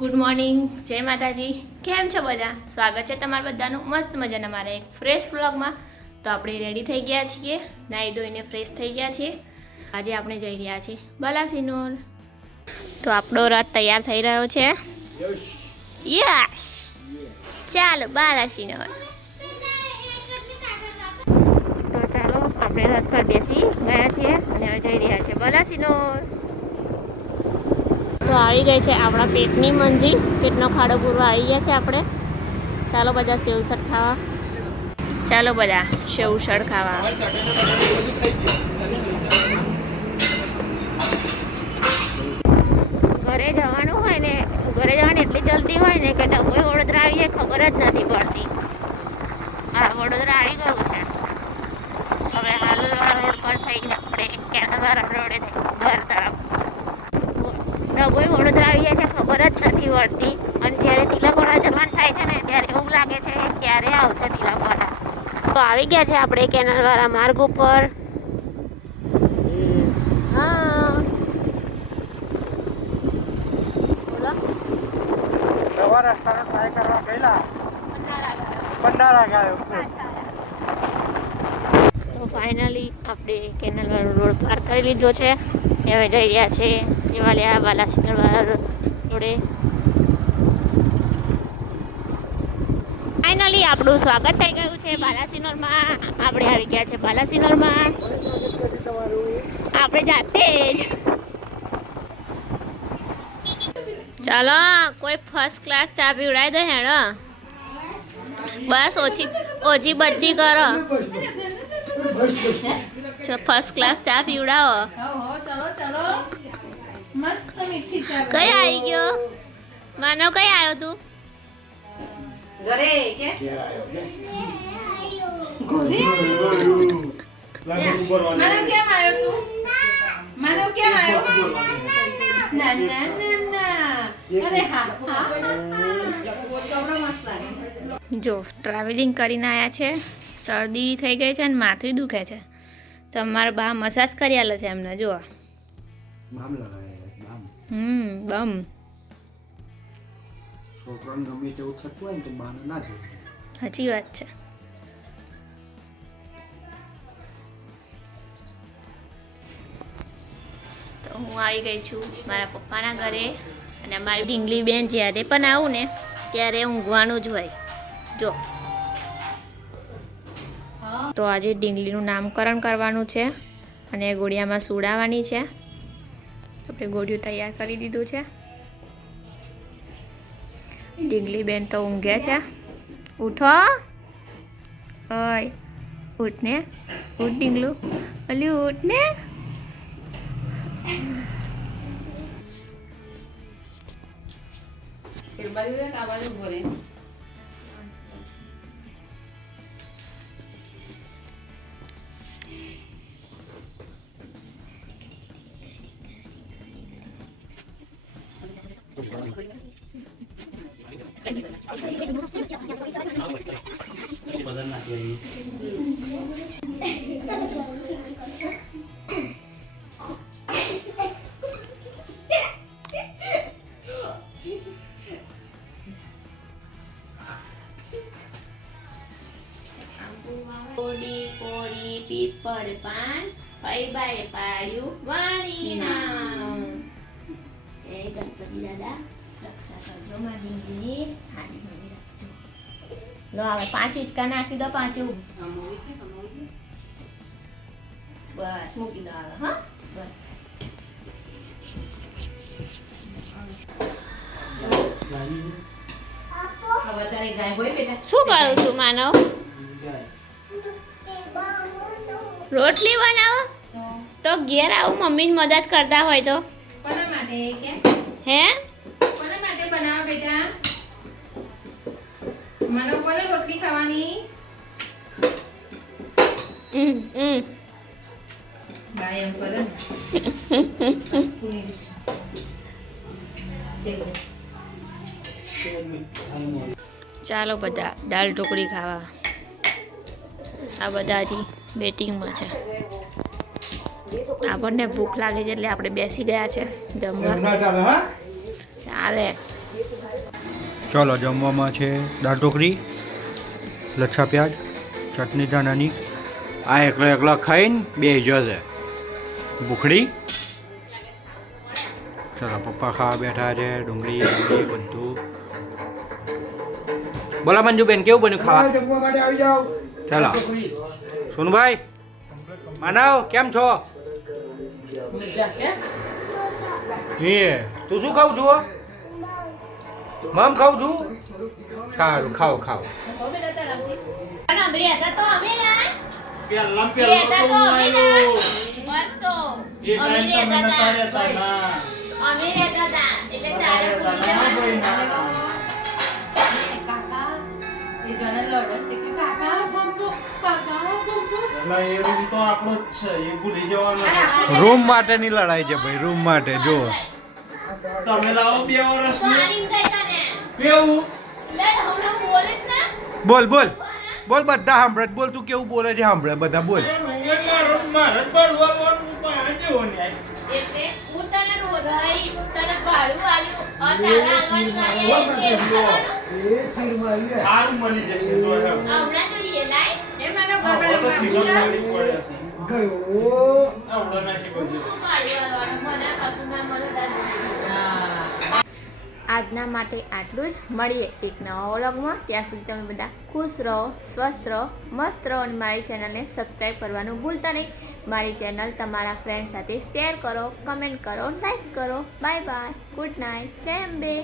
Good morning, જય માતાજી. કેમ છો બધા? સ્વાગત છે તમારા બધાનું મસ્ત મજાના મારા એક ફ્રેશ વ્લોગમાં. તો આપણે રેડી થઈ ગયા છીએ, નાહી ધોઈને ફ્રેશ થઈ ગયા છીએ. આજે આપણે જઈ રહ્યા છીએ બાલાસિનોર. તો આપણો રથ તૈયાર થઈ રહ્યો છે. યસ, ચાલો બાલાસિનોર. તો ચાલો આપણે રથ પર બેસી ગયા છીએ અને હવે જઈ રહ્યા છીએ બાલાસિનોર. તો આવી ગઈ છે આપણા પેટની મંજી, પેટનો ખાડો પૂરો આવી ગયા છે આપણે. ચાલો બધા સેવસળ ખાવા. ચાલો બધા સેવસળ ખાવા. ઘરે જવાનું હોય ને, ઘરે જવાની એટલી જલ્દી હોય ને કે ડભોઈ વડોદરા આવીએ ખબર જ નથી પડતી. હા, વડોદરા આવી ગયું છે. હવે હાલ રોડ પર થઈને આપણે કેનાવાળા રોડે ઘર તરફ ડભોઈ વડોદરા આવી જાય છે ખબર જ નથી પડતી. અને જ્યારે તિલકવાડા જવાનું થાય છે ને ત્યારે એવું લાગે છે કે ક્યારે આવશે તિલકવાડા. તો આવી ગયા છે આપણે કેનાલવાળા માર્ગ ઉપર. હા બોલો. નવા રસ્તાનો ટ્રાય કરવા ગયેલા બંડારા ગયો. તો ફાઇનલી આપણે કેનાલવાળો રોડ પાર કરી લીધો છે. હવે જઈ રહ્યા છે સેવાલિયા બાલાસિનોરવાળા રોડે. ફાઇનલી આપણું સ્વાગત થઈ ગયું છે બાલાસિનોરમાં. આપણે આવી ગયા છે બાલાસિનોરમાં આપણે જાતે જ. ચાલો કોઈ ફર્સ્ટ ક્લાસ ચા પીવડાવી દે હેડો. બસ ઓછી બચ્ચી કરો. ફર્સ્ટ ક્લાસ ચા પીવડાવો. કઈ આવી ગયો માનવ? કઈ આવ્યો તું? ઘરે કે માનવ કેમ આવ્યો તું? માનવ કેમ આવ્યો? ના ના ના ના. અરે હા હા કવડો મસ્ત લાગે. જો ટ્રાવેલિંગ કરીને આવ્યા છે, શરદી થઈ ગઈ છે અને માથું દુખે છે. તમારા બા મસાજ કરી આલે છે એમને. જો નામ લગાવે નામ. બમ. છોકરાને ગમે તેવું થતું હોય ને તો બાને ના જોઈએ. સાચી વાત છે. તો હું આવી ગઈ છું મારા પપ્પાના ઘરે. અને મારી ઢીંગલી બેન જ્યારે પણ આવું ને ત્યારે ઊંઘવાનું જ હોય. જો તો આજે ઢીંગલીનું નામકરણ કરવાનું છે અને ગોળિયામાં સુડાવવાની છે. આપણે ગોળિયું તૈયાર કરી દીધું છે. ઢીંગલી બેન તો ઊંઘે છે. ઉઠો, ઓય ઉઠ ને, ઉઠ ઢીંગલું, અલી ઉઠ ને. કોડી કોડી પીપળ પાન પૈબાએ પાડ્યું વાણી નામ. જય ગણપતિ દાદા, રક્ષા કરજો મારી ઢીંગલીની. હાડી મળી રાખજો. લો હવે 5 હિંચકા નાખી દો. 5 બસ મૂકી દો હવે. હા બસ. શું કરું છું માનવ? રોટલી બનાવો તો ઘેર આવું મમ્મીની મદદ કરતા હોય તો. કોના માટે કે? હે કોના માટે બનાવો બેટા? માનવ કોને રોટલી ખાવાની? બાય એમ કરે ને. ચાલો બધા દાળ ઢોકળી ખાવા. આ બધા હજી બેટિંગમાં છે. આપણને ભૂખ લાગે છે એટલે આપણે બેસી ગયા છે જમવા. ચાલે ચલો જમવામાં છે દાળ ઢોકળી, લચ્છા પ્યાજ, ચટણી ધાણાની. આ એકલા ખાઈને બે જશે ભૂખડી. ચલો પપ્પા ખાવા બેઠા છે. ડુંગળી બધું. બોલા મંજુબેન કેવું બન્યું ખાવા? જમવા માટે આવી જાઓ. ચાલો સોનુભાઈ, માનવ કેમ છો? મજા કે એ તું શું ખાવ છું? મમ ખાવ છું. સારું ખાઓ ખાઓ. હવે દાદા રામજી પણ અમે હતા તો અમે ના પેલા રહેતા તો અમે ના બસ તો એ અમે ટાઈમ તમે નતા રહેતા રહેતા ના. અમે રહેતા હતા એટલે તારે ભૂલી જવાનું. કાકા એ જણા લડત તે કે કાકા બમ્બો કાકા બમ્બો એટલે એ રૂમ તો આપણો જ છે, એ ભૂલી જવાનો છે. રૂમ માટેની લડાઈ છે ભાઈ, રૂમ માટે. જો તમે લાવો 2 તો વર્ષનું આની કઈ તને કેવું લે હમણાં બોલીશ ને બોલ બોલ બોલ, બધા સાંભળે. બોલ તું કેવું બોલે છે સાંભળે બધા. બોલ. મારે જ બળવાનું પાડે જેવો ન્યાય. એટલે હું તને રોધાઈ તને ભાડું આલ્યું તારા આંગણવાડી સારું મળી જશે તો એમ. હમણાં જોઈએ લાઈ એ મારો હવે તો ગરબા ફિગર મારી પડે છે. આવડો નથી હું બધું. તું ભાડું આલવાનું મને કશું ના મળે તારું. આજના માટે આટલું જ. મળીએ એક નવા વ્લોગમાં. ત્યાં સુધી તમે બધા ખુશ રહો, સ્વસ્થ રહો, મસ્ત રહો અને મારી ચેનલને સબસ્ક્રાઈબ કરવાનું ભૂલતા નહીં. મારી ચેનલ તમારા ફ્રેન્ડ સાથે શેર કરો, કમેન્ટ કરો, લાઈક કરો. બાય બાય, ગુડ નાઇટ, જય અંબે.